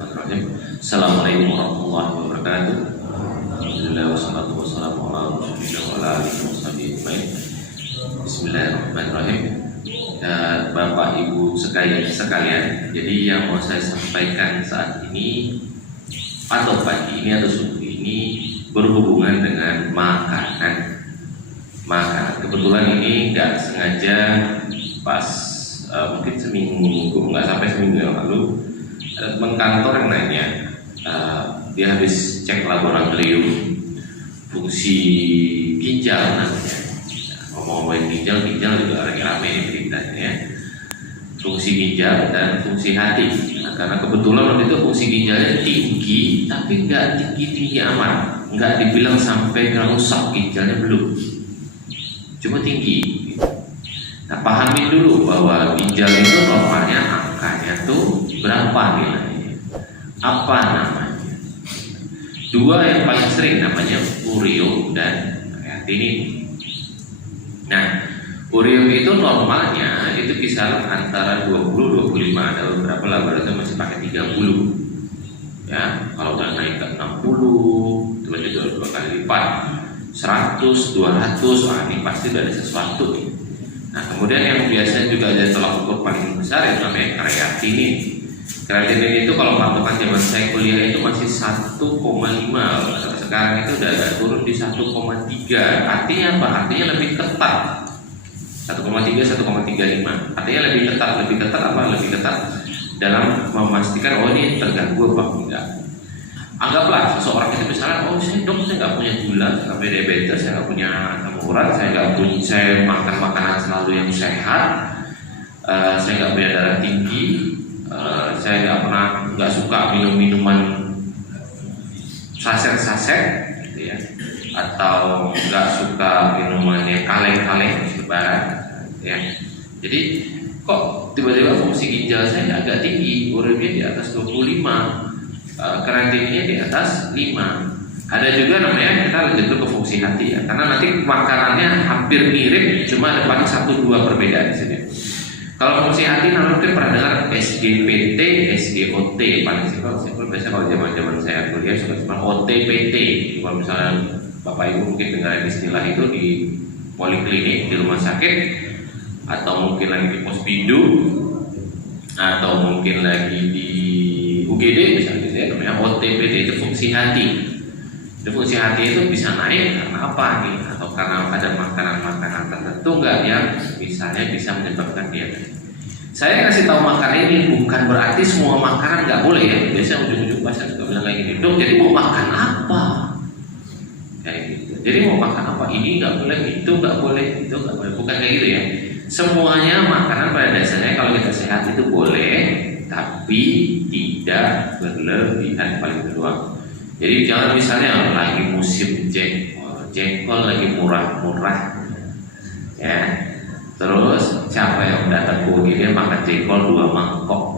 Assalamualaikum warahmatullahi wabarakatuh. Alhamdulillah wassalatu wassalamu ala rasulillah wa ala alihi washabihi. Bismillahirrahmanirrahim. Bapak Ibu sekalian, jadi yang mau saya sampaikan saat ini atau pagi ini atau subuh ini berhubungan dengan makanan. Kebetulan ini nggak sengaja pas mungkin seminggu, nggak sampai seminggu yang lalu ada teman kantor yang nanya, dia habis cek laboratorium fungsi ginjal namanya. Ngomongin ginjal juga rame ini beritanya ya. Fungsi ginjal dan fungsi hati. Nah, karena kebetulan waktu itu fungsi ginjalnya tinggi, tapi nggak tinggi amat, nggak dibilang sampai rusak ginjalnya belum, cuma tinggi. Nah, pahamin dulu bahwa ginjal itu normalnya angkanya tuh berapa nilainya, apa namanya. Dua yang paling sering namanya urea dan kreatinin. Nah, urea itu normalnya itu kisaran antara 20-25, ada beberapa laboratorium masih pakai 30. Ya, kalau udah naik ke 60, itu lanjut 2 kali lipat, 100, 200, ini pasti udah ada sesuatu nih. Nah, kemudian yang biasanya juga ada tolak ukur paling besar yang namanya kreatinin. Kreatinin itu kalau patokan zaman saya kuliah itu masih 1,5, sekarang itu udah turun di 1,3. Artinya apa? Artinya lebih ketat. 1,3, 1,35. Artinya lebih ketat apa? Lebih ketat dalam memastikan ini terganggu apa enggak. Anggaplah seseorang itu misalnya, saya nggak punya gula, saya nggak punya diabetes, saya nggak punya asam urat, saya makan makanan selalu yang sehat, saya nggak punya darah tinggi, saya nggak suka minum minuman saset gitu ya, atau nggak suka minumannya kaleng sebaran ya. Jadi kok tiba-tiba fungsi ginjal saya agak tinggi, ureanya di atas 25, kreatininnya di atas 5. Ada juga namanya, kita lanjut ke fungsi hati ya, karena nanti makanannya hampir mirip, cuma ada paling 1-2 perbedaan di sini. Kalau fungsi hati, mungkin pernah dengar SGPT, SGOT, paling simpel biasa kalau zaman saya kuliah suka cuma OTPT. Kalau misalnya Bapak Ibu mungkin dengar istilah itu di poliklinik, di rumah sakit, atau mungkin lagi di Pospindu, atau mungkin lagi di UGD misalnya, namanya OTPT, itu fungsi hati. Itu fungsi hati itu bisa naik karena apa nih? Atau karena ada makanan-makanan tertentu nggak yang misalnya bisa menyebabkan diabetes. Saya kasih tahu makanan ini bukan berarti semua makanan nggak boleh ya. Biasanya ujung-ujung pasien juga bilang kayak gini, dok, jadi mau makan apa? Kayak gitu. Jadi mau makan apa? Ini nggak boleh, itu nggak boleh, itu nggak boleh. Bukan kayak gitu ya. Semuanya makanan pada dasarnya kalau kita sehat itu boleh, tapi tidak berlebihan paling kedua. Jadi jangan misalnya lagi musim jengkol lagi murah ya, terus siapa yang datang ke dia makan jengkol 2 mangkok,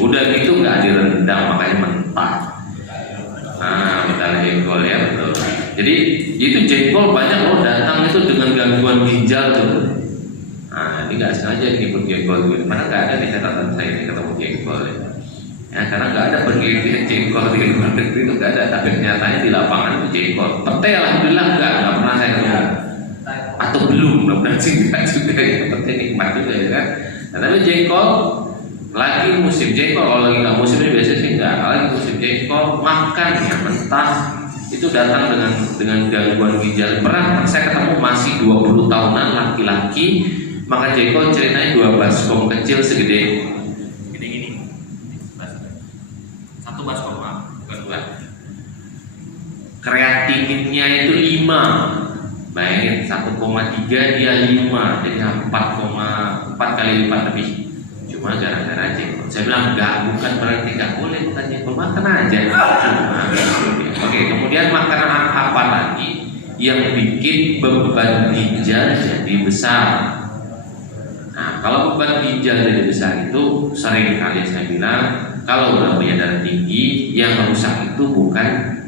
udah gitu nggak direndam makanya mentah. Mentah jengkol ya, betul. Jadi itu jengkol banyak loh datang itu dengan gangguan ginjal tuh. Ini nggak sengaja nyebut jengkol gitu, karena nggak ada di catatan saya ini ketemu jengkol ya, karena nggak ada penelitian jengkol di luar negeri itu nggak ada, tapi kenyataannya di lapangan itu jengkol. Pete alhamdulillah nggak pernah saya ketemu, atau belum, mudah-mudahan sih nggak juga ya, pete nikmat juga ya kan. Nah, tapi jengkol lagi musim jengkol, kalau lagi nggak musim ini biasanya sih nggak, kalau lagi musim jengkol makan ya mentah itu datang dengan gangguan ginjal. Pernah saya ketemu masih 20 tahunan laki-laki makan jengkol, ceritanya 2 baskom kecil segede gini, 1 baskom, bukan 2. Kreatininnya itu 5, bayangin 1,3 dia 5, jadi 4 kali lipat lebih. Cuma gara-gara jengkol. Saya bilang bukan berarti nggak boleh makan jengkol, makan aja. Oke, kemudian makanan apa lagi yang bikin beban ginjal jadi besar? Nah, kalau beban ginjal jadi besar itu sering kali saya bilang, kalau udah punya darah tinggi, yang rusak itu bukan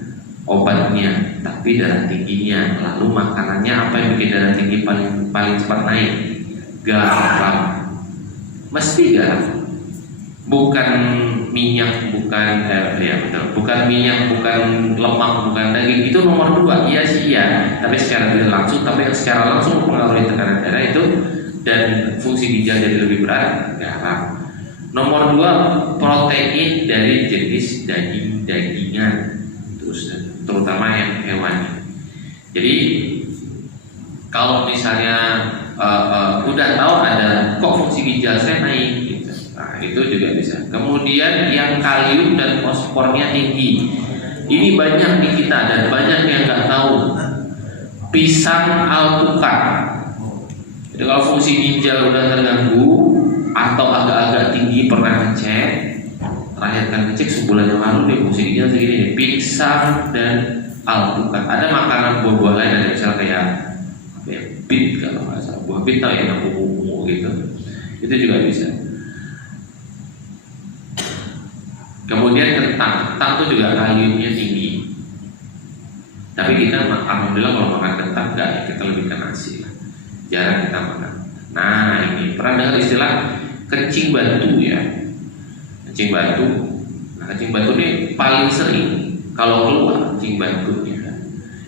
obatnya, tapi darah tingginya. Lalu makanannya apa yang bikin darah tinggi paling cepat naik? Garam. Mesti garam. bukan minyak, bukan ya betul, bukan minyak, bukan lemak, bukan daging, itu nomor 2. Iya sih ya, tapi secara tidak langsung, tapi secara langsung mempengaruhi tekanan darah itu dan fungsi ginjal jadi lebih berat, garam. Nomor 2, protein dari jenis daging-dagingan, terutama yang hewani. Jadi kalau misalnya udah tahu ada kok fungsi ginjal saya naik gitu. Nah, itu juga bisa. Kemudian yang kalium dan fosfornya tinggi. Ini banyak di kita dan banyak yang nggak tahu. Pisang alpukat. Jadi kalau fungsi ginjal udah terganggu atau agak-agak tinggi, pernah ngecek, terakhir kan ngecek sebulan yang lalu deh fungsi ginjal segini nih. Pisang dan alpukat. Ada makanan buah-buah lain, ada misalnya kayak bit, kalau nggak salah buah bit tau yang ungu gitu, itu juga bisa. Kemudian kentang itu juga kaliumnya tinggi, tapi kita alhamdulillah kalau makan kentang enggak, kita lebih ke nasi lah, jarang kita makan. Nah ini pernah dengar istilah kencing batu ya, kencing batu. Nah kencing batu ini paling sering kalau keluar kencing batunya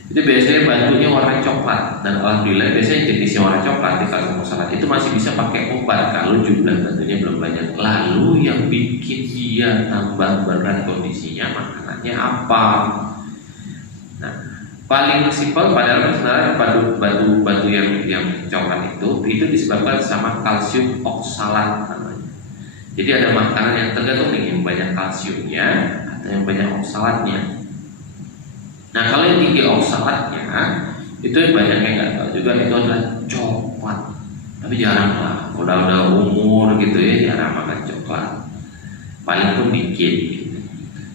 itu biasanya batunya warna coklat, dan alhamdulillah biasanya jenisnya warna coklat kalau salah itu masih bisa pakai obat kalau jumlah batunya belum banyak. Lalu yang bikin dia tambah berat kondisinya makanannya apa? Nah paling simpel padahal sebenarnya batu yang coklat itu disebabkan sama kalsium oksalat namanya. Jadi ada makanan yang tergantung nih yang banyak kalsiumnya atau yang banyak oksalatnya. Nah kalau yang tinggi oksalatnya itu banyak yang nggak tahu juga, itu adalah coklat. Tapi jarang lah, udah umur gitu ya jarang makan coklat, paling pun dikit gitu.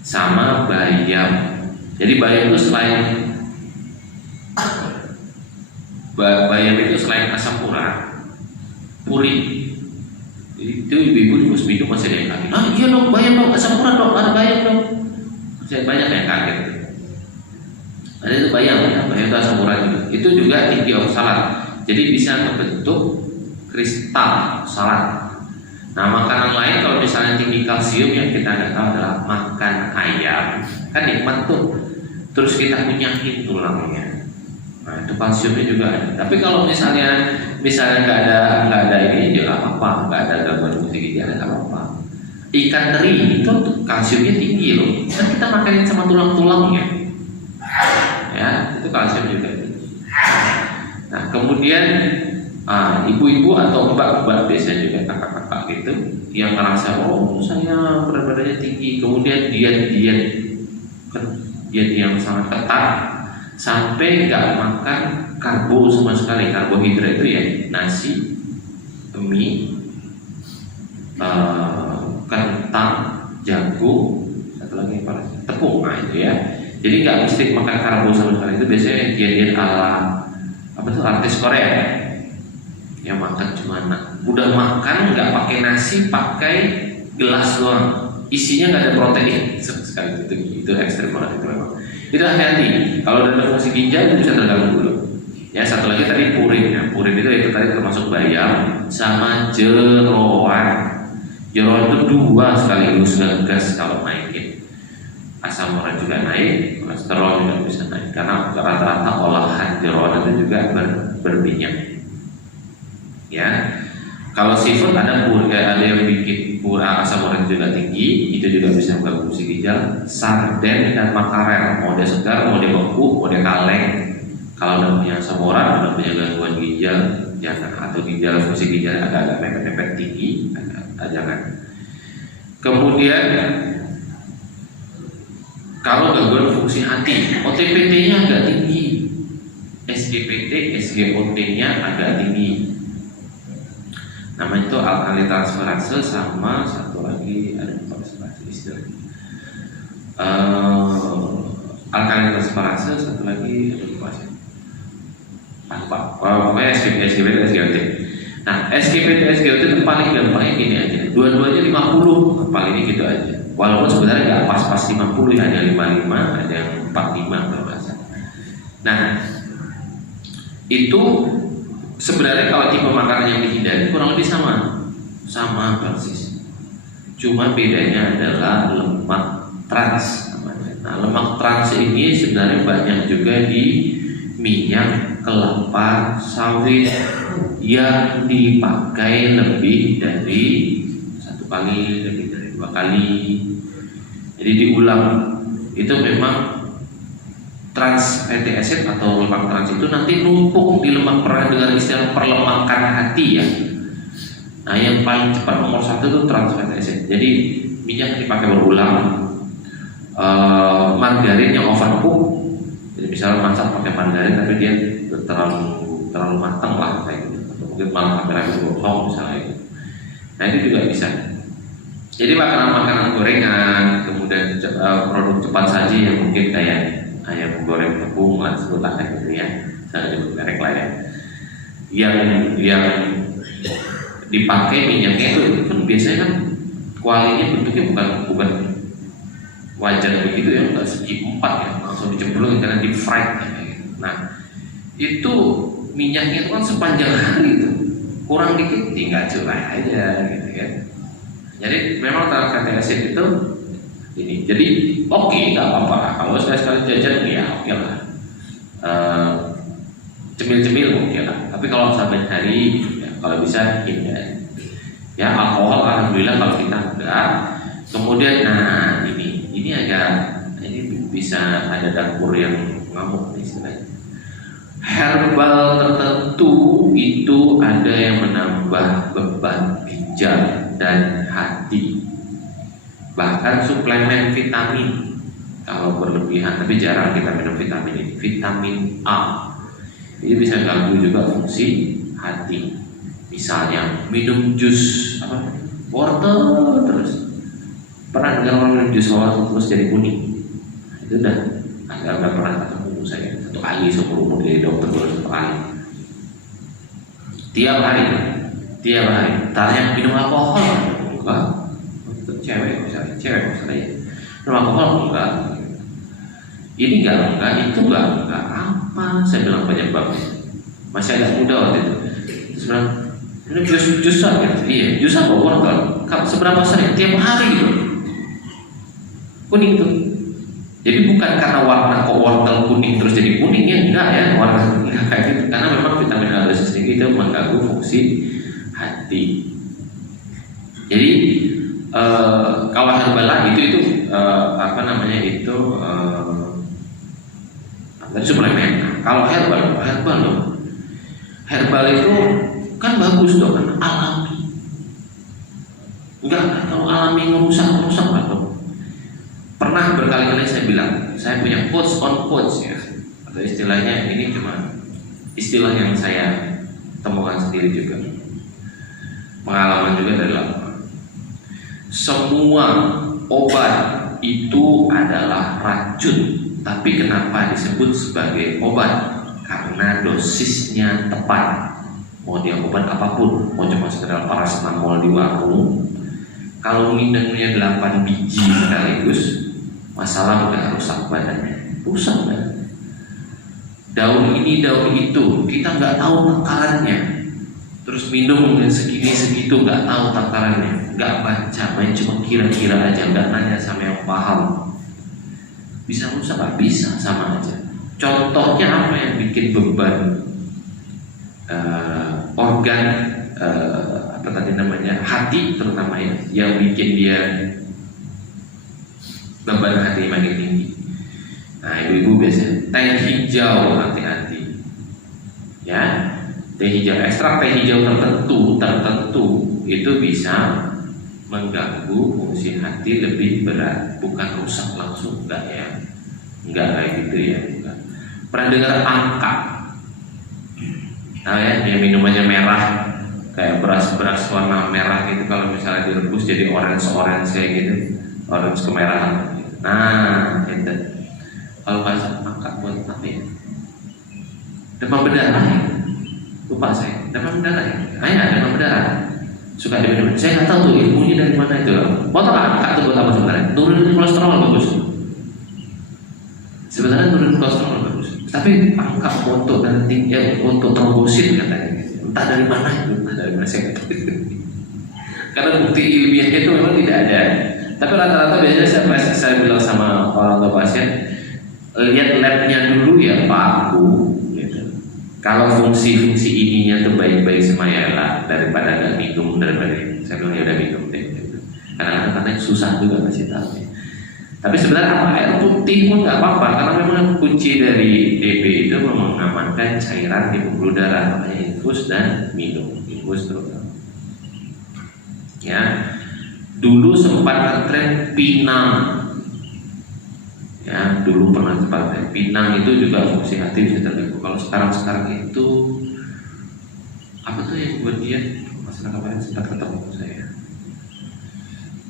Sama bayam. Jadi bayam itu selain asam urat, purin. Jadi itu ibu-ibu di puspito masih ada yang kaget. Ah iya dong, bayam dong, asam urat dong, ada bayam dong. Masih banyak yang kaget. Ada itu bayam itu asam urat juga. Itu juga tinggi oksalat. Jadi bisa membentuk kristal oksalat. Nah makanan lain kalau misalnya tinggi kalsium yang kita nggak tahu adalah makan ayam, kan nikmat tuh. Terus kita kunyahin tulangnya. Nah itu kalsiumnya juga ada. Tapi kalau misalnya nggak ada ini juga apa-apa, nggak ada gangguan fungsi ginjal nggak apa-apa. Ikan teri itu kalsiumnya tinggi loh. Kan kita makanin sama tulang-tulangnya. Ya, itu kalsium juga. Nah, kemudian ibu-ibu atau mbak-mbak biasanya juga kakak-kakak gitu yang ngerasa oh saya berat badannya tinggi, kemudian diet yang sangat ketat sampai nggak makan karbo sama sekali, karbohidrat itu ya nasi, mie, kentang, jagung, satu lagi apa? Tepung, nah itu ya. Jadi nggak mesti makan karbo sama sekali. Itu biasanya diet ala artis Korea yang makan cuma udah makan nggak pakai nasi, pakai gelas doang, isinya nggak ada protein sekali. Itu ekstrem banget itu memang. Itu hati-hati. Kalau ada fungsi ginjal itu bisa terganggu dulu. Ya satu lagi tadi purin. Ya, purin itu tadi termasuk bayam sama jeroan. Jeroan itu 2 sekaligus ngegas kalau naikin. Asam urat juga naik, kolesterol juga bisa naik karena rata-rata olahan jeroan itu juga berminyak. Ya, kalau seafood ada yang bikin asam urat juga tinggi, itu juga bisa mengganggu fungsi ginjal. Sarden dan makarel, mau dia segar, mau dia beku, mau dia kaleng. Kalau udah punya asam urat, udah punya gangguan ginjal, jangan, atau ginjal fungsi ginjal agak-agak mepet-mepet tinggi, jangan. Kemudian kalau gangguan fungsi hati, OTPT-nya agak tinggi, SGPT, SGOT-nya agak tinggi. Nama itu alkali transferase sama satu lagi ada istilahnya. Alkali transferase satu lagi pokoknya SGPT, SGOT. Nah, SGPT, SGOT itu paling gampangnya gini aja. Dua-duanya 50, paling ini gitu aja. Walaupun sebenarnya nggak pas-pas 50 ya, ada 55, ada yang 45 kalau nggak salah. Nah, itu sebenarnya kalau tipe makanan yang dihindari kurang lebih sama persis. Cuma bedanya adalah lemak trans namanya. Nah, lemak trans ini sebenarnya banyak juga di minyak kelapa sawit yang dipakai lebih dari satu kali, lebih dari 2 kali. Jadi diulang. Itu memang trans fatty acid atau lemak trans itu nanti numpuk di lemak, pernah dengan istilah perlemakan hati ya. Nah, yang paling cepat nomor 1 itu trans fatty acid. Jadi minyak dipakai berulang, margarin yang overcook. Jadi misalnya masak pakai margarin tapi dia terlalu matang lah kayak gitu, atau mungkin malah hampir gosong misalnya itu. Nah, itu juga bisa. Jadi makanan-makanan gorengan, kemudian produk cepat saji yang mungkin kayak ayam goreng tepung lah, sebutlah kayak gitu ya, saya sebut merek lah ya. Yang dipakai minyaknya itu kan biasanya kan kualinya bentuknya bukan wajan begitu ya, nggak segi 4 ya, langsung dicemplung karena di fried gitu. Nah, itu minyaknya itu kan sepanjang hari itu, kurang dikit tinggal curah aja gitu ya. Jadi memang trans fatty acid itu ini. Jadi oke, nggak apa-apa. Kalau sekali jajan ya oke lah. Cemil-cemil oke lah. Tapi kalau sampai hari, ya, kalau bisa hindari. Ya, alkohol alhamdulillah kalau kita enggak. Kemudian, nah ini bisa ada dapur yang ngamuk istilahnya. Herbal tertentu itu ada yang menambah beban ginjal dan hati, bahkan suplemen vitamin kalau berlebihan, tapi jarang kita minum vitamin ini, vitamin A ini bisa ganggu juga fungsi hati. Misalnya minum jus wortel terus, pernah dengar orang minum jus wortel terus jadi kuning? Itu udah agak pernah ketemu saya satu kali seumur umur dari dokter baru satu kali. Tiap hari. Tanya minum alkohol enggak? Cewek misalnya ya. Minum alkohol enggak? Ini enggak, itu enggak apa? Saya bilang banyak banget. Masih agak muda waktu itu. Terus bilang, ini jus apa? Iya, jus apa? Wortel. Seberapa sering? Tiap hari gitu. Kuning tuh. Jadi bukan karena warna kok wortel kuning terus jadi kuning ya, enggak ya, warna enggak kayak gitu. Karena memang vitamin A dosis tinggi itu mengganggu fungsi hati. Jadi kalau herbal itu tadi suplemen. Kalau herbal itu kan bagus dong, kan alami. Enggak kalau alami merusak atau pernah berkali-kali saya bilang, saya punya quotes on quotes ya. Atau istilahnya ini cuma istilah yang saya temukan sendiri juga. Pengalaman juga dari lapangan. Semua obat itu adalah racun, tapi kenapa disebut sebagai obat? Karena dosisnya tepat. Mau dia obat apapun, mau cuma sekedar paracetamol di warung, kalau minumnya 8 biji sekaligus, masalah udah rusak badannya, rusak kan? Daun ini, daun itu, kita nggak tahu takarannya. Terus minum segini segitu nggak tahu takarannya, nggak baca, main cuma kira-kira aja, nggak nanya sama yang paham. Bisa rusak nggak? Bisa, sama aja. Contohnya apa yang bikin beban organ apa tadi namanya, hati terutama ya, yang bikin dia beban hati makin tinggi. Nah, ibu-ibu biasanya teh hijau, hati-hati ya. Teh hijau, ekstrak teh hijau tertentu itu bisa mengganggu fungsi hati lebih berat, bukan rusak langsung, enggak ya, enggak kayak gitu ya. Enggak. Pernah dengar angka? Nah ya, yang minumannya merah, kayak beras warna merah gitu, kalau misalnya direbus jadi orange kayak gitu, orange kemerahan. Nah, itu kalau bahasa angka buat apa ya? Demam berdarah ya? Lupa saya, demam berdarah ya? Ya, demam berdarah. Suka diminum. Saya nggak tahu tuh ilmunya dari mana itu. Botol angka itu buat apa sebenarnya? Turunin kolesterol bagus. Sebenarnya turunin kolesterol bagus. Tapi angka untuk dan tinggi untuk trombosit katanya. Entah dari mana itu, entah dari mana saya. Karena bukti ilmiahnya itu memang tidak ada. Tapi rata-rata biasanya saya bilang sama orang tua pasien, lihat labnya dulu ya Pak Bu. Gitu. Kalau fungsi-fungsi ininya tuh baik-baik semayalah daripada nggak minum, daripada saya bilang ya udah minum deh. Gitu. Karena kadang susah juga ngasih tahu. Tapi sebenarnya apa air putih pun nggak apa-apa karena memang kunci dari DB itu mengamankan cairan di pembuluh darah, makanya infus dan minum, infus terutama. Ya, dulu sempat ngetren Pinang. Ya, dulu pernah sempat Pinang itu juga fungsi hati bisa terganggu. Kalau sekarang itu apa tuh yang buat dia? Masalah kemarin sempat ketemu saya.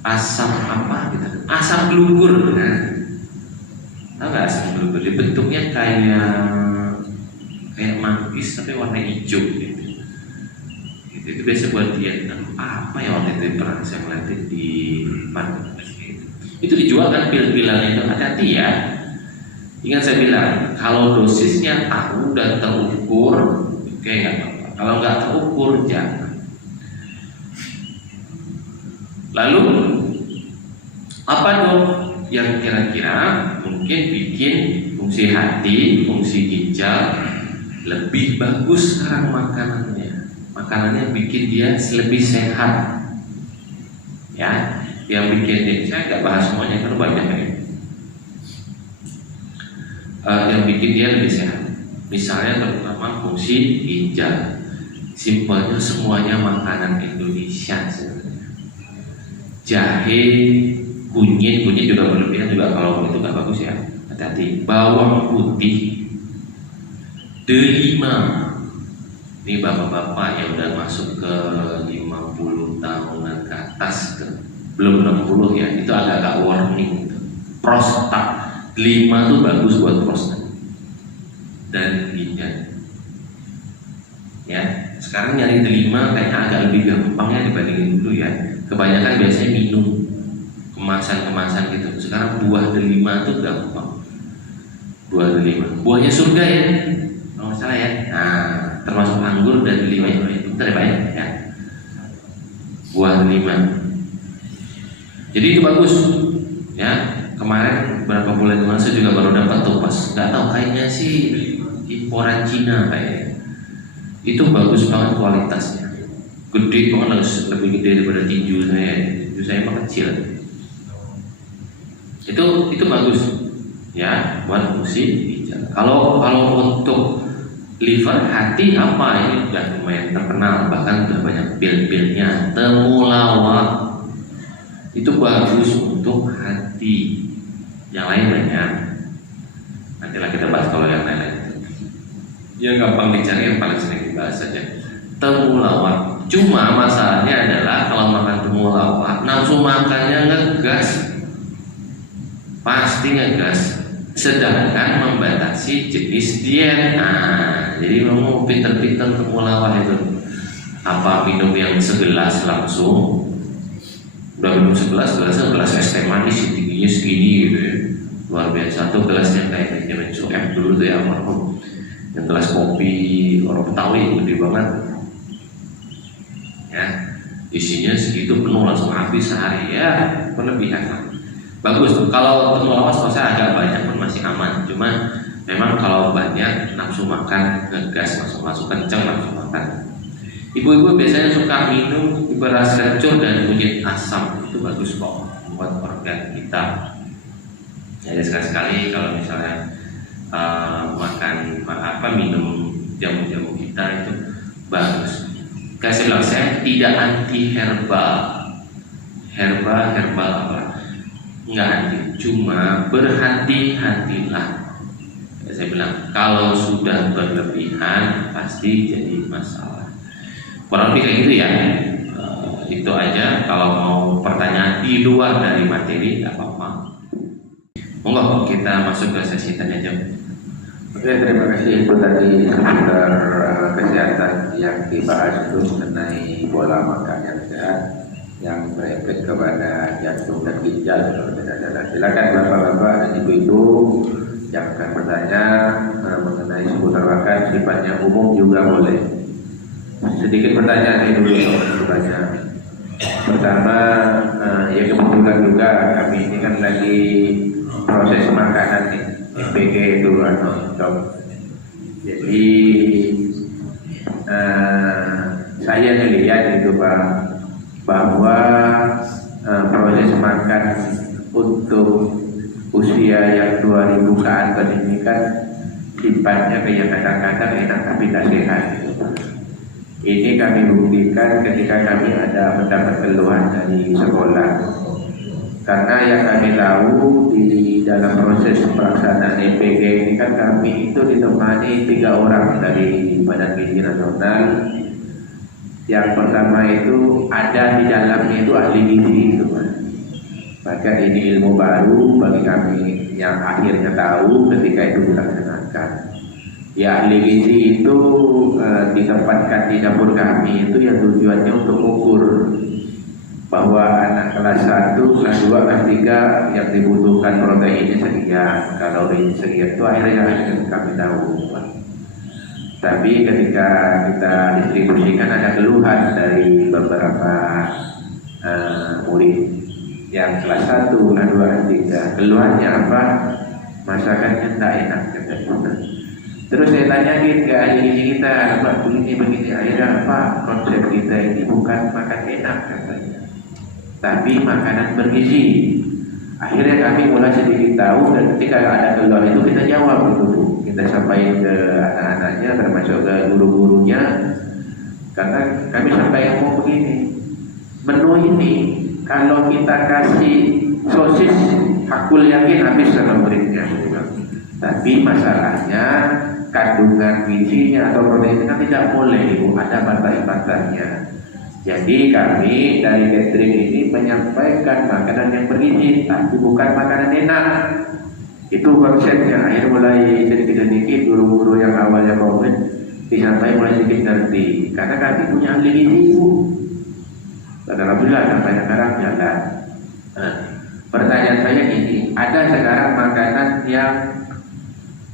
Asam apa gitu? Asam gelugur, kan? Tahu nggak asam gelugur? Dia bentuknya kayak manggis tapi warna hijau gitu. Itu biasa buat diet. Apa ya waktu itu pernah saya melihat di mana? Itu dijual kan pil-pilan itu, hati-hati ya. Ingat saya bilang, kalau dosisnya tahu dan terukur, oke nggak apa-apa. Kalau nggak terukur jangan. Lalu apa dong yang kira-kira mungkin bikin fungsi hati, fungsi ginjal lebih bagus sekarang makanannya? Makanannya bikin dia lebih sehat, ya. Yang bikin dia, saya nggak bahas semuanya karena banyak ya. Yang bikin dia lebih sehat, misalnya terutama fungsi ginjal. Simpelnya semuanya makanan Indonesia sebenarnya. Jahe, kunyit juga berlebihan juga kalau itu nggak bagus ya. Hati-hati. Bawang putih, delima. Ini bapak-bapak yang udah masuk ke 50 tahunan ke atas, belum 60 ya, itu agak-agak warning. Prostat, delima tuh bagus buat prostat dan ginjal. Ya, sekarang nyari delima kayaknya agak lebih gampangnya dibandingin dulu ya. Kebanyakan biasanya minum kemasan-kemasan gitu. Sekarang buah delima tuh gampang. Buah delima, buahnya surga ya, kalau nggak salah ya. Nah, termasuk anggur dan delima itu terbaik ya. Buah delima. Jadi itu bagus ya. Kemarin beberapa bulan lalu saya juga baru dapat tuh pas, nggak tahu kayaknya sih imporan Cina kayaknya. Itu bagus banget kualitasnya. Gede banget, lebih gede daripada tinju saya. Tinju saya mah kecil. Itu bagus ya buat fungsi ginjal. Kalau untuk liver, hati apa ini sudah lumayan terkenal, bahkan sudah banyak pil-pilnya. Temulawak itu bagus untuk hati. Yang lain banyak. Nantilah kita bahas kalau yang lain-lain. Yang gampang dicari yang paling sering dibahas saja. Temulawak. Cuma masalahnya adalah kalau makan temulawak, nafsu makannya ngegas, pasti ngegas. Sedangkan membatasi jenis diet. Nah, jadi mau pinter-pinter temulawak itu. Apa minum yang segelas langsung? Udah minum gelas es teh manis tingginya segini gitu ya, luar biasa. Tuh gelasnya kayak zaman Suem dulu tuh ya, almarhum. Yang gelas kopi orang Betawi gede banget ya, isinya segitu penuh langsung habis sehari ya, berlebihan. Bagus tuh. Kalau temulawak saya agak banyak pun masih aman, cuma memang kalau banyak nafsu makan ngegas, masuk kenceng nafsu makan. Ibu-ibu biasanya suka minum beras kencur dan kunyit asam, itu bagus kok buat organ kita. Jadi sekali-sekali kalau misalnya minum jamu-jamu kita itu bagus. Kasih bilang saya tidak anti herbal apa? Enggak anti, cuma berhati-hatilah. Saya bilang kalau sudah berlebihan pasti jadi masalah. Kurang lebih kayak gitu ya. Itu aja. Kalau mau pertanyaan di luar dari materi nggak apa-apa. Monggo kita masuk ke sesi tanya jawab. Oke, terima kasih. Itu tadi seputar kesehatan yang dibahas itu mengenai pola makan yang sehat yang berefek kepada jantung dan ginjal. Silakan bapak-bapak dan ibu-ibu yang akan bertanya mengenai seputar makan, sifatnya umum juga boleh. Sedikit pertanyaan ini dulu, banyak. Pertama, ya kebetulan juga kami ini kan lagi proses makanan nih, MPG itu dok. Jadi saya melihat itu Pak, bahwa proses makan untuk usia yang 2000 ke atas ini kan sifatnya kayak kadang-kadang enak tapi tak sehat. Ini kami buktikan ketika kami ada mendapat keluhan dari sekolah. Karena yang kami tahu di dalam proses pelaksanaan MPG ini kan kami itu ditemani 3 orang dari Badan Gizi Nasional. Yang pertama itu ada di dalamnya itu ahli gizi itu, Pak. Maka ini ilmu baru bagi kami yang akhirnya tahu ketika itu dilaksanakan. Ya, ahli gizi itu ditempatkan di dapur kami itu yang tujuannya untuk mengukur bahwa anak kelas 1, kelas 2, kelas 3 yang dibutuhkan proteinnya sekian, kalorinya sekian, itu akhirnya kami tahu. Tapi ketika kita distribusikan ada keluhan dari beberapa murid yang kelas 1, kelas 2, kelas 3. Keluhannya apa? Masakannya tidak enak, katanya. Terus saya tanya ke ahli gizi kita, Pak, begini, akhirnya Pak, konsep kita ini bukan makan enak katanya, tapi makanan bergizi. Akhirnya kami mulai sedikit tahu, dan ketika ada keluhan itu kita jawab itu, kita sampaikan ke anak-anaknya, termasuk ke guru-gurunya, karena kami sampaikan mau begini, menu ini kalau kita kasih sosis, hakul yakin habis sama muridnya. Tapi masalahnya kandungan gizinya atau proteinnya tidak boleh, Ibu, ada batas-batasnya. Jadi kami dari catering ini menyampaikan makanan yang bergizi, tapi bukan makanan enak. Itu konsepnya. Akhirnya mulai sedikit-sedikit guru-guru yang awalnya komen disampaikan mulai sedikit ngerti. Karena kami punya ahli gizi, Ibu. Dan alhamdulillah sampai sekarang jalan. Pertanyaan saya ini, ada sekarang makanan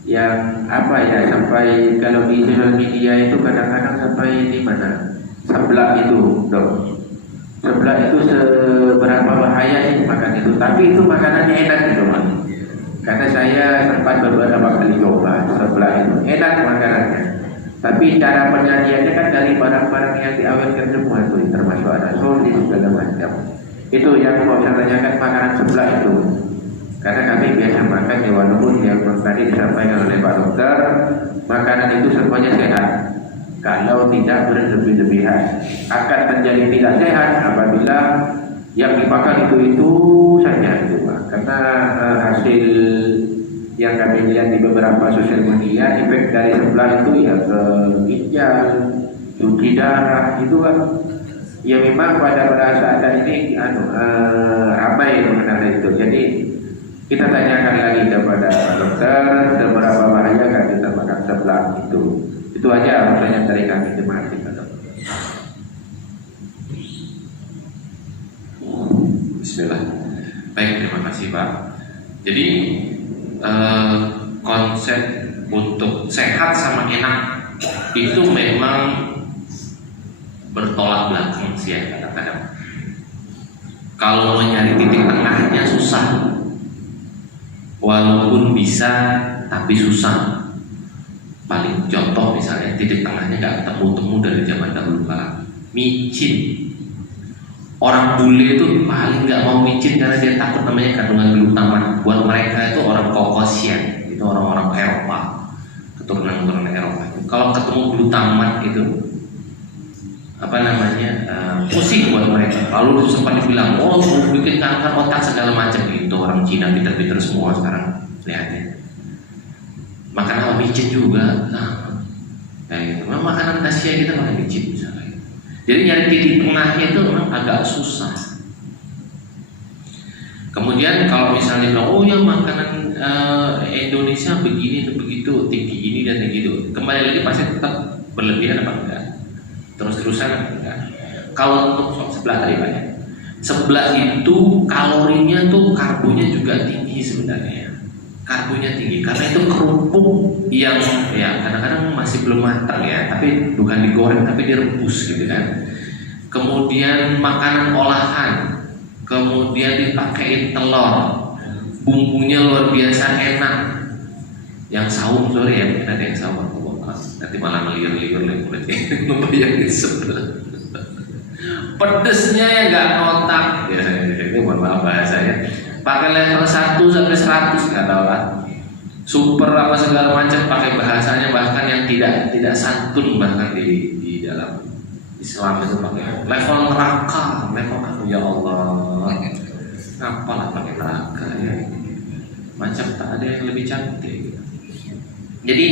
yang apa ya, sampai kalau di sosial media itu kadang-kadang sampai di mana? Seblak itu, dok. Seblak itu seberapa bahaya sih makan itu? Tapi itu makanannya enak gitu, Mas. Karena saya sempat beberapa kali coba seblak itu, enak makanannya. Tapi cara penyajiannya kan dari barang-barang yang diawetkan semua itu, termasuk ada sosis segala macam. Itu yang mau saya tanyakan makanan seblak itu. Karena kami biasa makan ya, walaupun yang tadi disampaikan oleh Pak Dokter, makanan itu semuanya sehat. Kalau tidak berlebih-lebihan, akan menjadi tidak sehat apabila yang dimakan itu saja, itu Pak. Karena hasil yang kami lihat di beberapa sosial media, efek dari sebelah itu ya ke ginjal, cuci darah, itu kan. Ya memang pada saat ini ramai mengenai itu. Jadi kita tanyakan lagi kepada dokter seberapa bahaya kan kita makan sebelah itu. Itu aja pertanyaan dari kami. Terima kasih, Pak Dokter. Bismillah. Baik, terima kasih Pak. Jadi konsep untuk sehat sama enak itu memang bertolak belakang sih ya kadang-kadang. Kalau mau nyari titik tengahnya susah. Walaupun bisa, tapi susah. Paling contoh misalnya titik tengahnya nggak ketemu-temu dari zaman dahulu kala. Micin. Orang bule itu paling nggak mau micin karena dia takut namanya kandungan glutamat. Buat mereka itu orang Caucasian, itu orang-orang Eropa, keturunan Eropa. Kalau ketemu glutamat itu apa namanya pusing buat mereka. Lalu sempat dibilang, oh bikin kanker otak segala macam. Itu orang Cina pinter-pinter semua sekarang lihatnya. Makanan micin juga, kayak gitu. Makanan Asia kita makan micin misalnya. Jadi nyari titik tengahnya itu memang agak susah. Kemudian kalau misalnya bilang, oh ya makanan Indonesia begini dan begitu, tinggi ini dan begitu, kembali lagi pasti tetap berlebihan apa enggak? Terus-terusan apa enggak? Kalau untuk sebelah tadi banyak, sebelah itu kalorinya tuh karbonya juga tinggi sebenarnya. Karbonya tinggi karena itu kerupuk yang ya kadang-kadang masih belum matang ya, tapi bukan digoreng tapi direbus gitu kan. kemudian makanan olahan, kemudian dipakai telur, bumbunya luar biasa enak. Yang saum sorry ya, mungkin ada yang saum nanti malah ngeliur-liur mulutnya ngebayangin sebel. Pedesnya ya nggak ngotak ya, ini mohon maaf bahasanya. Pakai level 1 sampai 100 nggak tahu lah. Super apa segala macam, pakai bahasanya bahkan yang tidak santun, bahkan di dalam Islam itu pakai level neraka, level ya Allah. Ngapalah pakai neraka ya? Macam tak ada yang lebih cantik. Jadi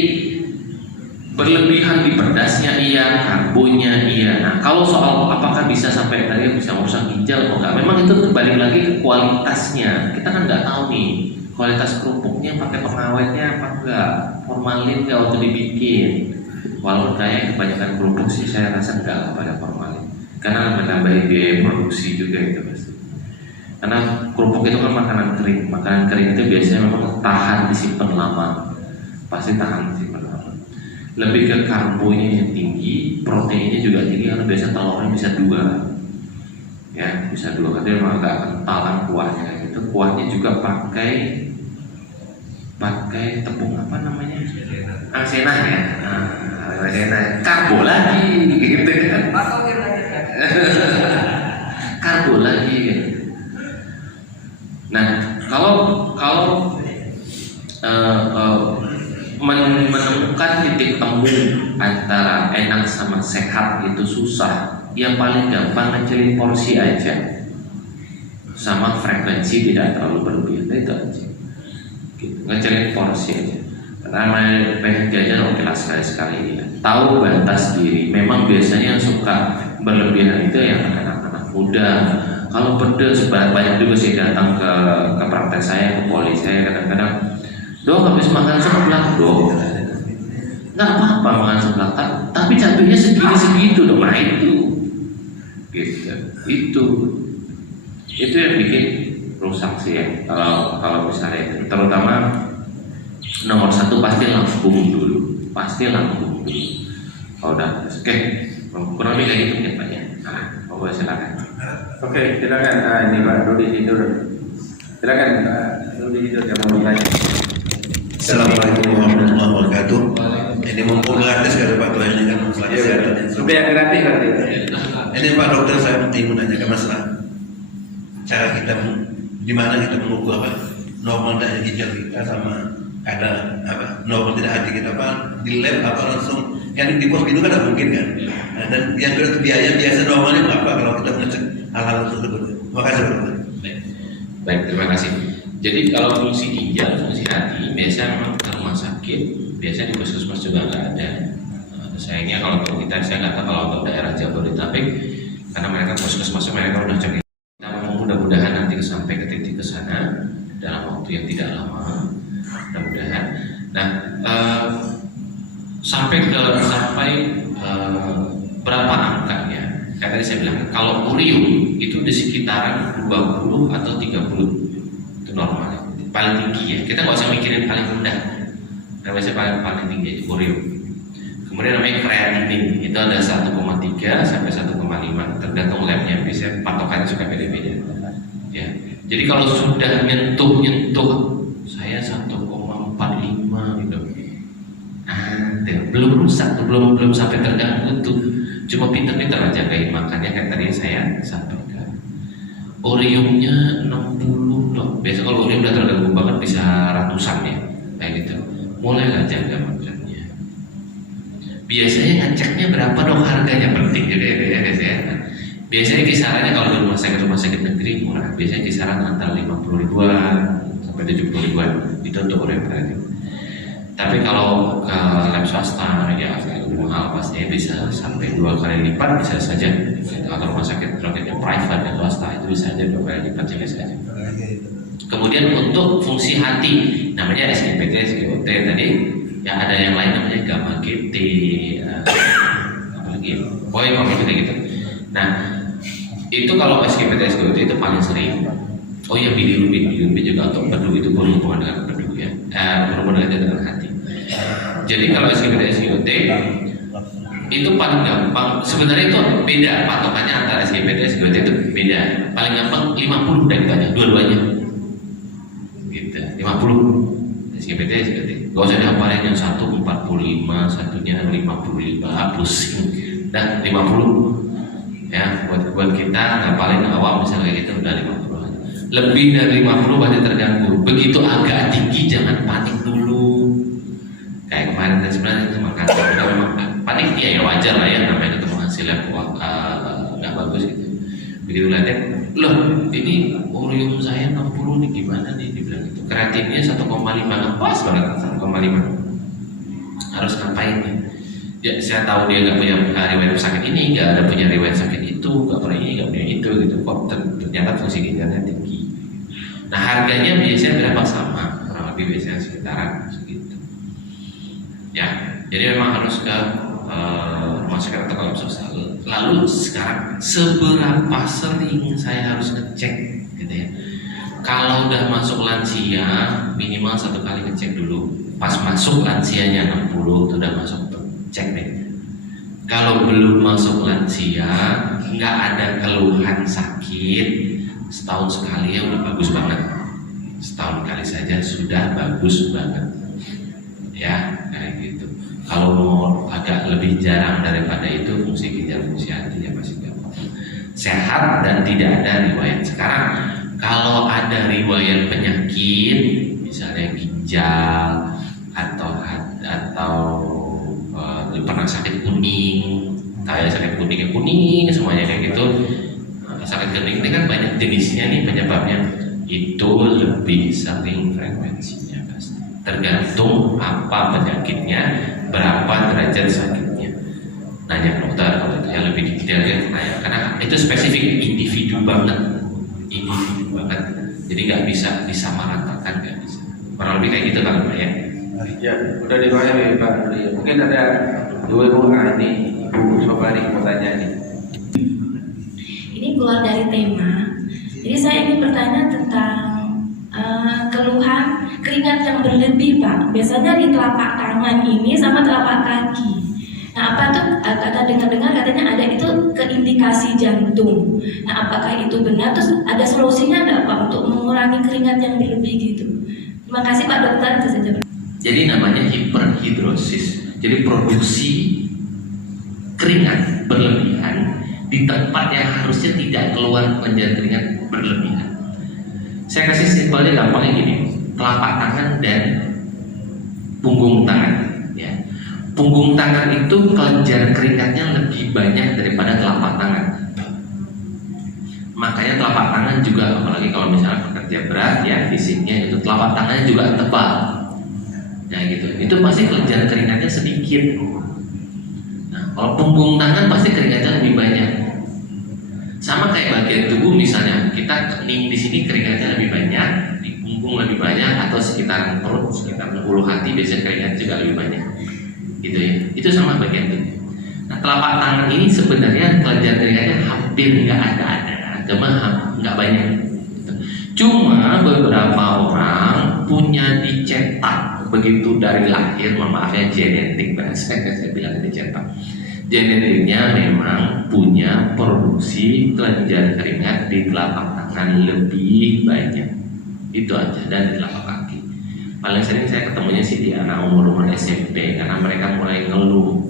berlebihan di pedasnya iya, karbonya iya. Nah, kalau soal apakah bisa sampai tadi bisa merusak ginjal atau enggak, memang itu balik lagi ke kualitasnya. Kita kan nggak tahu nih kualitas kerupuknya pakai pengawetnya apa enggak, formalin nggak waktu dibikin. Walaupun kayak kebanyakan kerupuk sih saya rasa enggak pada formalin, karena menambah biaya produksi juga itu pasti. Karena kerupuk itu kan makanan kering itu biasanya memang tahan disimpan lama, pasti tahan disimpan lama. Lebih ke karbonya yang tinggi, proteinnya juga tinggi, karena biasanya telurnya bisa 2 ya, bisa 2 karena memang agak kental kan kuahnya itu. Kuahnya juga pakai tepung apa namanya, maizena ya, maizena, karbo lagi gitu kan, karbo lagi gitu. Nah, kalau menemukan titik temu antara enak sama sehat itu susah. Yang paling gampang ngecilin porsi aja, sama frekuensi tidak terlalu berlebihan, itu aja. Gitu. Ngecilin porsi aja. Karena pengen jajan oke lah sekali-sekali ya. Tahu batas diri. Memang biasanya yang suka berlebihan itu yang anak-anak muda. Kalau pedes banyak juga sih datang ke praktek saya, ke poli saya kadang-kadang, dok habis makan seblak dok, nggak apa-apa makan seblak, tapi cabenya segitu dong. Nah itu, gitu, itu yang bikin rusak sih ya. Kalau misalnya itu, terutama nomor 1 pasti lambung dulu. Kalau udah, oke, kurang lebih kayak gitu ya Pak ya. Nah, mau silakan. Oke, silakan. Ini Pak Rudi tidur. Silakan Pak Rudi tidur yang mau bertanya. Assalamualaikum warahmatullahi wabarakatuh. Ini mumpung gratis kan Pak Tuhan, ini kan masalah kesehatan. Sudah yang gratis berarti. Ini Pak Dokter, saya ingin menanyakan masalah cara kita, di mana kita mengukur apa normal daya ginjal kita sama kadar apa normal tidak hati kita, Pak, di lab apa langsung yang di pos itu kan tidak mungkin kan. Nah, dan yang kedua biaya biasa normalnya berapa kalau kita mengecek hal-hal tersebut. Terima kasih Pak. Baik, terima kasih. Jadi kalau fungsi ginjal, fungsi hati biasanya memang ke rumah sakit, biasanya di puskesmas juga nggak ada. Sayangnya kalau untuk kita, saya nggak tahu kalau untuk daerah Jabodetabek, karena mereka puskesmasnya mereka udah cek. Kita mudah-mudahan nanti sampai ke titik ke sana dalam waktu yang tidak lama, mudah-mudahan. Nah, sampai berapa angkanya? Kayak tadi saya bilang, kalau urium itu di sekitaran 20 atau 30 itu normal, paling tinggi ya. Kita nggak usah mikirin paling rendah, karena biasanya paling tinggi itu urium. Kemudian namanya kreatinin, itu ada 1,3 sampai 1,5 tergantung labnya, biasanya patokannya suka beda-beda. Ya, jadi kalau sudah nyentuh saya 1,45 gitu. Belum rusak, belum sampai terganggu tuh. Cuma pintar-pintar aja kayak makannya kayak tadi saya sampaikan. Uriumnya 60 loh. Biasa kalau urium udah terganggu banget bisa ratusan ya, kayak gitu. Mulailah jaga makannya. Biasanya ngeceknya berapa dong harganya, penting juga ya biasanya. Biasanya kisarannya kalau di rumah sakit negeri murah. Biasanya kisaran antara 50 ribuan sampai 70 ribuan itu untuk urium tadi. Tapi kalau ke lab swasta ya agak lebih mahal, pastinya bisa sampai 2 kali lipat bisa saja. Atau rumah sakit yang private dan swasta itu bisa saja 2 kali lipat saja. Kemudian untuk fungsi hati namanya SGPT, SGOT tadi, yang ada yang lain namanya gamma GT, apalagi, gitu. Nah itu kalau SGPT, SGOT itu paling sering. Oh ya, bilirubin juga untuk bedu itu berhubungan dengan bedu ya, berhubungan dengan hati. Jadi kalau SGPT, SGOT itu paling gampang. Sebenarnya itu beda patokannya antara SGPT dan SGWT itu beda. Paling gampang 50 udah ditanya dua-duanya. Gitu. 50 SGPT SGWT. Gak usah dihafalin yang satu 45, satunya 55, pusing. Dan 50 ya buat kita ngapalin awam misalnya gitu udah 50. Lebih dari 50 pasti terganggu. Begitu agak tinggi jangan panik dulu. Kayak kemarin dan sebenarnya itu makanya kita memang panik ya wajar lah ya, namanya ketemu hasilnya nggak bagus gitu. Begitu lihatnya, loh ini urium saya 60 nih gimana nih, dibilang gitu. Kreatinnya 1,5 nggak pas banget 1,5. Harus ngapain nih? Ya, saya tahu dia nggak punya riwayat sakit ini, nggak ada punya riwayat sakit itu, nggak pernah ini, nggak punya itu gitu. Kok ternyata fungsi ginjalnya tinggi. Nah harganya biasanya berapa sama, kurang lebih biasanya sekitaran segitu. Ya, jadi memang harus ke rumah sakit atau kalau sosial. Lalu sekarang seberapa sering saya harus ngecek gitu ya? Kalau udah masuk lansia minimal 1 kali ngecek dulu. Pas masuk lansianya 60 itu udah masuk tuh, cek deh. Kalau belum masuk lansia nggak ada keluhan sakit, setahun sekali ya udah bagus banget. Setahun kali saja sudah bagus banget. Ya, kayak gitu. Kalau mau agak lebih jarang daripada itu, fungsi ginjal, fungsi hati ya pasti nggak apa-apa. Sehat dan tidak ada riwayat. Sekarang kalau ada riwayat penyakit, misalnya ginjal atau pernah sakit kuning, kayak sakit kuning semuanya kayak gitu. Sakit kuning ini kan banyak jenisnya nih penyebabnya. Itu lebih sering frekuensinya pasti. Tergantung apa penyakitnya, berapa derajat sakitnya. Nanya dokter kalau itu ya lebih detailnya nanya, karena itu spesifik individu banget. Jadi nggak bisa disamaratakan, nggak bisa. Kurang lebih kayak gitu kan Pak ya. Ya, udah dibayar ya Pak. Mungkin ada dua ibu ini, Ibu Sobari mau tanya nih. Ini keluar dari tema. Jadi saya ingin bertanya tentang keluhan keringat yang berlebih Pak. Biasanya di telapak tangan ini sama telapak kaki. Nah apa tuh kata dengar-dengar katanya ada itu keindikasi jantung. Nah apakah itu benar? Terus ada solusinya nggak Pak untuk mengurangi keringat yang berlebih gitu? Terima kasih Pak Dokter, itu saja. Jadi namanya hiperhidrosis. Jadi produksi keringat berlebihan di tempat yang harusnya tidak keluar kelenjar keringat berlebihan. Saya kasih simpelnya gampangnya gini, telapak tangan dan punggung tangan. Ya. Punggung tangan itu kelenjar keringatnya lebih banyak daripada telapak tangan. Makanya telapak tangan juga, apalagi kalau misalnya pekerja berat ya fisiknya itu telapak tangannya juga tebal. Nah gitu, itu pasti kelenjar keringatnya sedikit. Nah kalau punggung tangan pasti keringatnya lebih banyak. Sama kayak bagian tubuh misalnya, kita kening di sini keringatnya lebih banyak, di punggung lebih banyak, atau sekitar perut, sekitar ulu hati biasanya keringat juga lebih banyak. Gitu ya, itu sama bagian tubuh. Nah telapak tangan ini sebenarnya kelenjar keringatnya hampir nggak ada, cuma nggak banyak. Cuma beberapa orang punya dicetak begitu dari lahir, maaf ya genetik bahasanya saya bilang dicetak. Genetiknya memang punya produksi kelenjar keringat di telapak tangan lebih banyak. Itu aja, dan di telapak kaki. Paling sering saya ketemunya sih di anak umur SMP, karena mereka mulai ngeluh,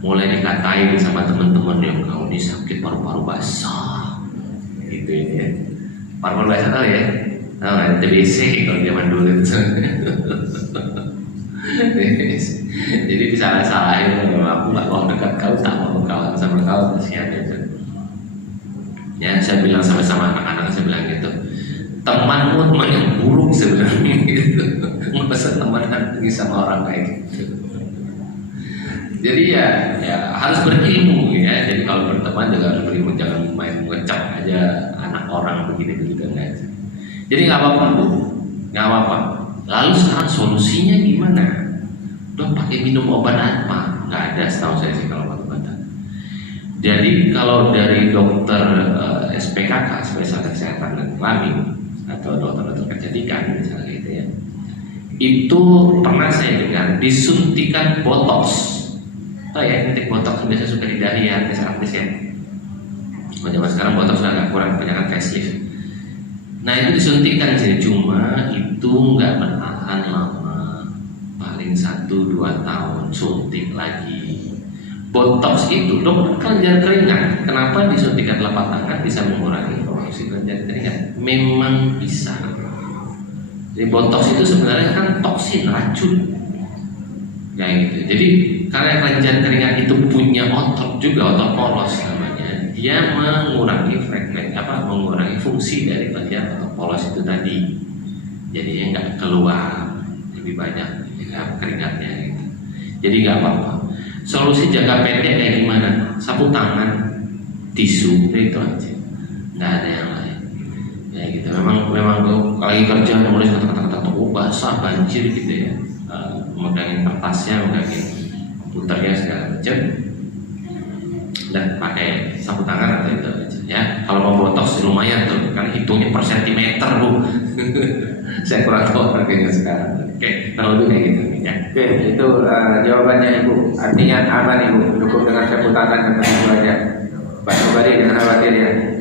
mulai dikatain sama teman-teman yang kau ini sakit paru-paru basah, gitu ya. Paru-paru basah tahu ya? Nah, TBC kalau zaman dulu itu. Jadi disalah-salahin, aku nggak mau dekat kau, tak mau kawan sama kau, kasihan itu. Ya saya bilang sama-sama anak-anak, saya bilang gitu, temanmu teman yang buruk sebenarnya gitu. Nggak usah temenan lagi sama orang kayak gitu. Jadi ya harus berilmu ya. Jadi kalau berteman juga harus berilmu, jangan main ngecap aja anak orang begini-begitu enggak. Jadi nggak apa-apa Bu, nggak apa-apa. Lalu sekarang solusinya gimana? Dok pakai minum obat apa? Nggak ada, setahu saya sih kalau obat-obatan. Jadi kalau dari dokter SPKK, spesialis kesehatan dan kelamin, atau dokter-dokter kecantikan misalnya gitu ya, itu pernah saya dengar disuntikan botox Tahu ya, titik botox biasanya suka di dahi ya, artis ya. Kalau zaman sekarang botox sudah agak kurang, kebanyakan facelift. Nah itu disuntikkan sih, cuma itu nggak bertahan lama, paling 1-2 tahun suntik lagi. Botox itu dok kelenjar keringat. Kenapa disuntikkan telapak tangan bisa mengurangi produksi kelenjar keringat? Memang bisa. Jadi botox itu sebenarnya kan toksin, racun, kayak gitu. Jadi karena kelenjar keringat itu punya otot juga, otot polos namanya, dia mengurangi mengurangi fungsi dari kelenjar otot polos itu tadi. Jadinya nggak keluar lebih banyak keringatnya gitu. Jadi nggak apa-apa. Solusi jangka pendek kayak gimana? Sapu tangan, tisu, itu aja. Nggak ada yang lain. Ya gitu. Memang kalau lagi kerja nulis kata-kata basah banjir gitu ya. Megangin kertasnya, megangin komputernya segala macam. Dan pakai sapu tangan atau itu aja. Ya, kalau mau botox lumayan tuh, kan hitungnya per sentimeter bu. Saya kurang tahu harganya sekarang. Oke, kalau itu kayak gitu ya. Oke, itu jawabannya Ibu. Artinya aman Ibu, cukup dengan sapu tangan dan itu aja. Pak Subari dengan khawatir ya.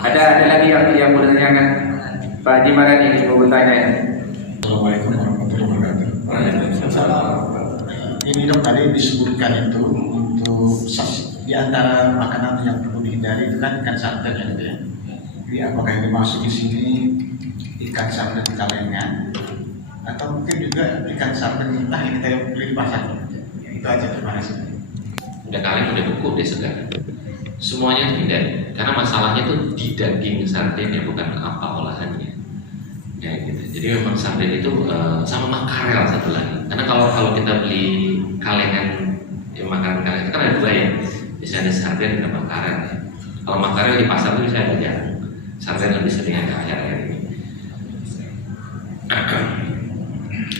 Ada lagi yang mau ditanyakan? Pak Haji Marani Ibu bertanya ya. Assalamualaikum warahmatullahi wabarakatuh. Ini dok tadi disebutkan itu untuk di antara makanan yang perlu dihindari itu kan ikan sarden ya gitu ya. Jadi apakah yang dimaksud di sini ikan sarden di kalengan atau mungkin juga ikan sarden mentah yang kita beli di pasar? Itu aja, terima kasih. Udah kaleng, udah beku, udah segar. Semuanya hindari. Karena masalahnya tuh di daging sarden ya, bukan apa olahannya. Ya gitu. Jadi memang sarden itu sama makarel satu lagi. Karena kalau kita beli kalengan, ya makanan kalengan itu kan ada dua ya. Bisa ada sarden dan makarel ya. Kalau makarel di pasar itu bisa ada jarang. Sarden lebih sering ada akhir-akhir ini.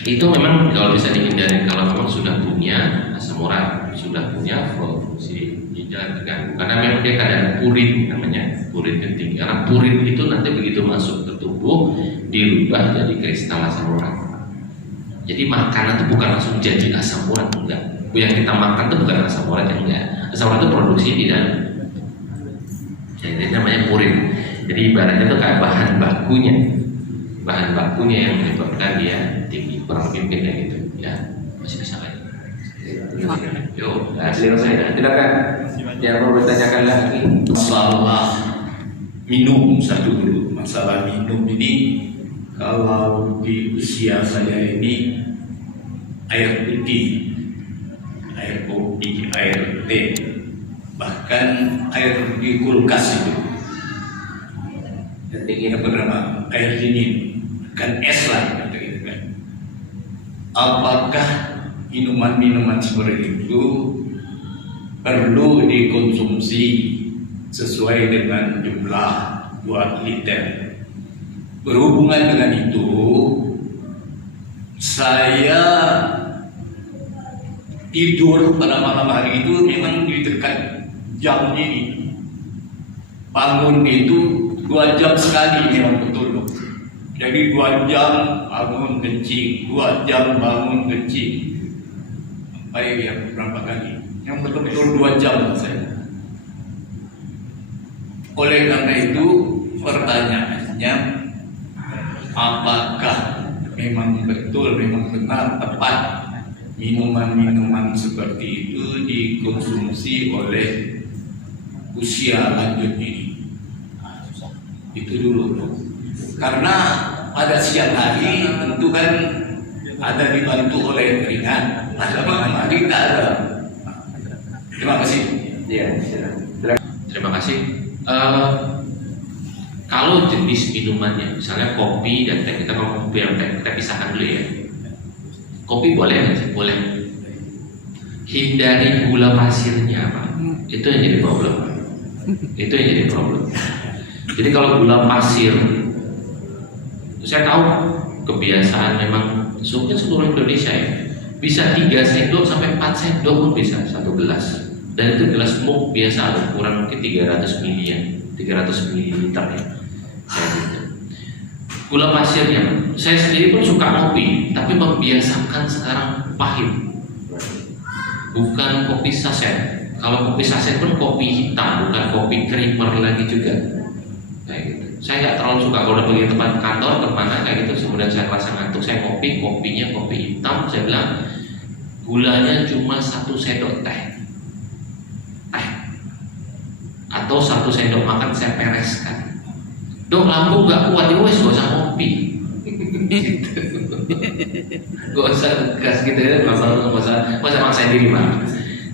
Itu memang kalau bisa dihindari kalau memang sudah punya asam urat, sudah punya fungsi ginjal terganggu. Karena memang dia kadang purin namanya, purin penting. Karena purin itu nanti begitu masuk ke tubuh dirubah jadi kristal asam urat. Jadi makanan itu bukan langsung jadi asam urat, enggak. Yang kita makan itu bukan asam urat, enggak. Asam urat itu produksi di dalam. Jadi namanya purin. Jadi ibaratnya itu kayak bahan bakunya yang menyebabkan dia tinggi, kurang lebih kayak gitu. Ya masih bisa lagi. Yo, silakan. Yang mau bertanyakan lagi. Masalah minum satu dulu. Masalah minum ini, kalau di usia saya ini air putih, air kopi, air teh, bahkan air di kulkas itu, yang bernama air dingin, kan es lah gitu kan. Apakah minuman-minuman seperti itu perlu dikonsumsi sesuai dengan jumlah 2 liter? Berhubungan dengan itu, saya tidur pada malam hari itu memang di dekat jam ini. Bangun itu 2 jam sekali memang betul. Jadi 2 jam bangun kencing, 2 jam bangun kencing. Baik ya, berapa kali? Yang betul-betul 2 jam saya. Oleh karena itu pertanyaannya, apakah memang betul, memang benar, tepat minuman-minuman seperti itu dikonsumsi oleh usia lanjut ini? Itu dulu. Karena pada siang hari tentu kan ada dibantu oleh keringat, pada malam hari tak ada. Terima kasih. Ya, Terima kasih. Kalau jenis minumannya, misalnya kopi dan teh, kita ngomong kopi dan teh, kita pisahkan dulu ya. Kopi boleh nggak sih? Boleh. Hindari gula pasirnya, Pak. Itu yang jadi problem. Itu yang jadi problem. Jadi kalau gula pasir, saya tahu kebiasaan memang mungkin seluruh Indonesia ya, bisa 3 sendok sampai 4 sendok pun bisa satu gelas. Dan itu gelas muk biasa ukuran mungkin 300 ml ya, 300 ml ya. Gitu. Gula pasirnya, saya sendiri pun suka kopi, tapi membiasakan sekarang pahit. bukan kopi saset. Kalau kopi saset pun kopi hitam, bukan kopi creamer lagi juga. Kayak gitu. Saya nggak terlalu suka kalau udah pergi tempat kantor kemana kayak gitu. Kemudian saya rasa ngantuk, saya kopinya kopi hitam. Saya bilang gulanya cuma 1 sendok teh, atau 1 sendok makan saya pereskan. Dok, lambung nggak kuat, ya wes gak usah ngopi. Gak usah gas gitu ya, masa maksain diri mah.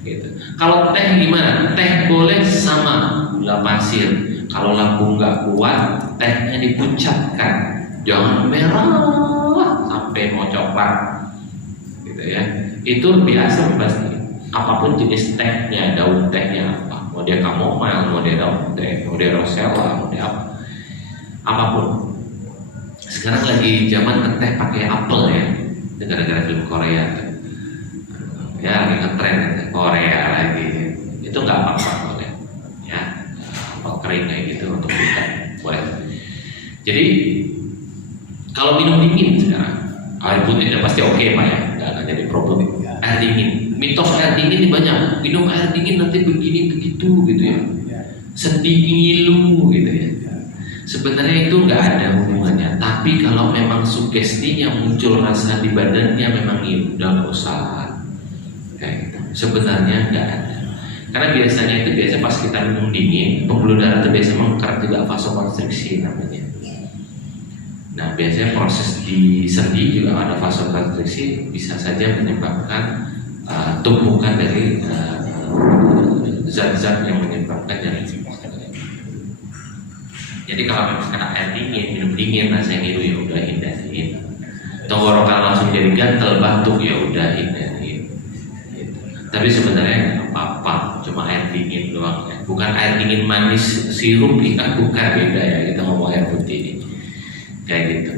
Gitu. Kalau teh gimana? Teh boleh sama gula pasir. Kalau lambung nggak kuat, tehnya dipucatkan, jangan merah sampai mau coklat, gitu ya. Itu biasa pasti. Apapun jenis tehnya, daun tehnya apa, mau dia kamomile, mau dia daun teh, mau dia rosella, mau dia apa, apapun. Sekarang lagi zaman teh pakai apel ya, gara-gara film Korea. Ya, lagi ngetren Korea lagi. Itu nggak apa-apa boleh, ya. Apel kering kayak gitu untuk teh boleh. Jadi kalau minum dingin sekarang, air putih udah pasti oke Pak ya, nggak ada jadi problem. Air dingin, mitos air dingin ini banyak. Minum air dingin nanti begini begitu gitu ya, sedih ngilu gitu ya. Sebenarnya itu nggak ada hubungannya. Tapi kalau memang sugestinya muncul rasa di badannya memang ngilu, udah usah kayak gitu. Sebenarnya nggak ada. Karena biasanya itu pas kita minum dingin, pembuluh darah itu biasa mengkerat juga, vasokonstriksi namanya. Nah, biasanya proses di sendi juga ada vasokonstriksi, bisa saja menyebabkan tumpukan dari zat-zat yang menyebabkan nyeri. Jadi kalau memang kena air dingin, minum dingin, rasanya ngilu, ya udah hindarin. Tenggorokan langsung jadi gatel, batuk, ya udah hindarin. Gitu. Tapi sebenarnya nggak apa-apa, cuma air dingin doang. Bukan air dingin manis sirup, bukan, beda ya. Kita ngomong air putih ini. Kayak gitu.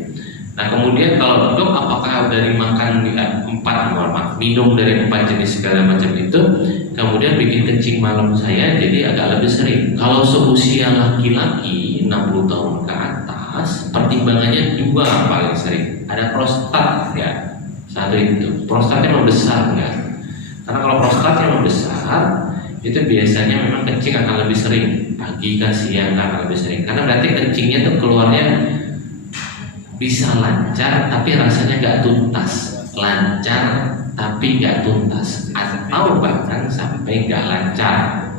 Nah kemudian kalau dok, apakah dari makan minum dari 4 jenis segala macam itu kemudian bikin kencing malam saya jadi agak lebih sering? Kalau seusia laki-laki 60 tahun ke atas, pertimbangannya 2 paling sering. Ada prostat ya, satu itu. Prostatnya membesar ya. Karena kalau prostatnya membesar, itu biasanya memang kencing akan lebih sering. Pagi ke siang akan lebih sering. Karena berarti kencingnya tuh keluarnya bisa lancar tapi rasanya nggak tuntas, lancar tapi nggak tuntas, atau bahkan sampai nggak lancar.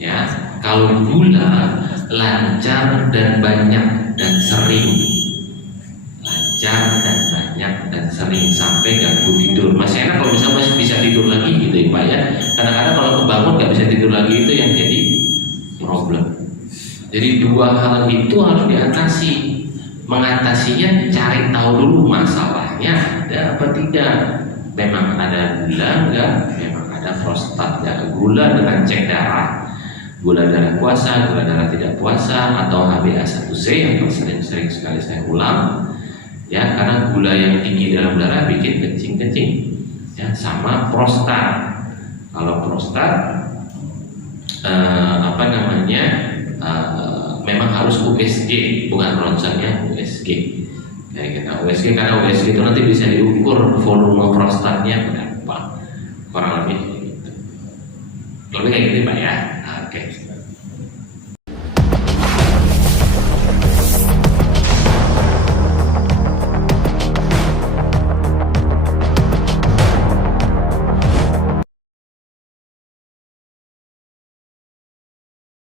Ya, kalau gula lancar dan banyak dan sering, lancar dan banyak dan sering sampai ganggu tidur. Masih enak kalau masih bisa tidur lagi gitu ya Pak ya. Kadang-kadang kalau kebangun nggak bisa tidur lagi, itu yang jadi problem. Jadi 2 hal itu harus diatasi. Mengatasinya cari tahu dulu masalahnya ada apa tidak. Memang ada gula enggak? Memang ada prostat enggak? Gula dengan cek darah, gula darah puasa, gula darah tidak puasa, atau HbA1c yang sering sekali saya ulang. Ya, karena gula yang tinggi dalam darah bikin kencing-kencing. Ya, sama prostat. Kalau prostat memang harus USG, bukan ronsennya USG. Kayak kita USG, karena USG itu nanti bisa diukur volume prostatnya benar.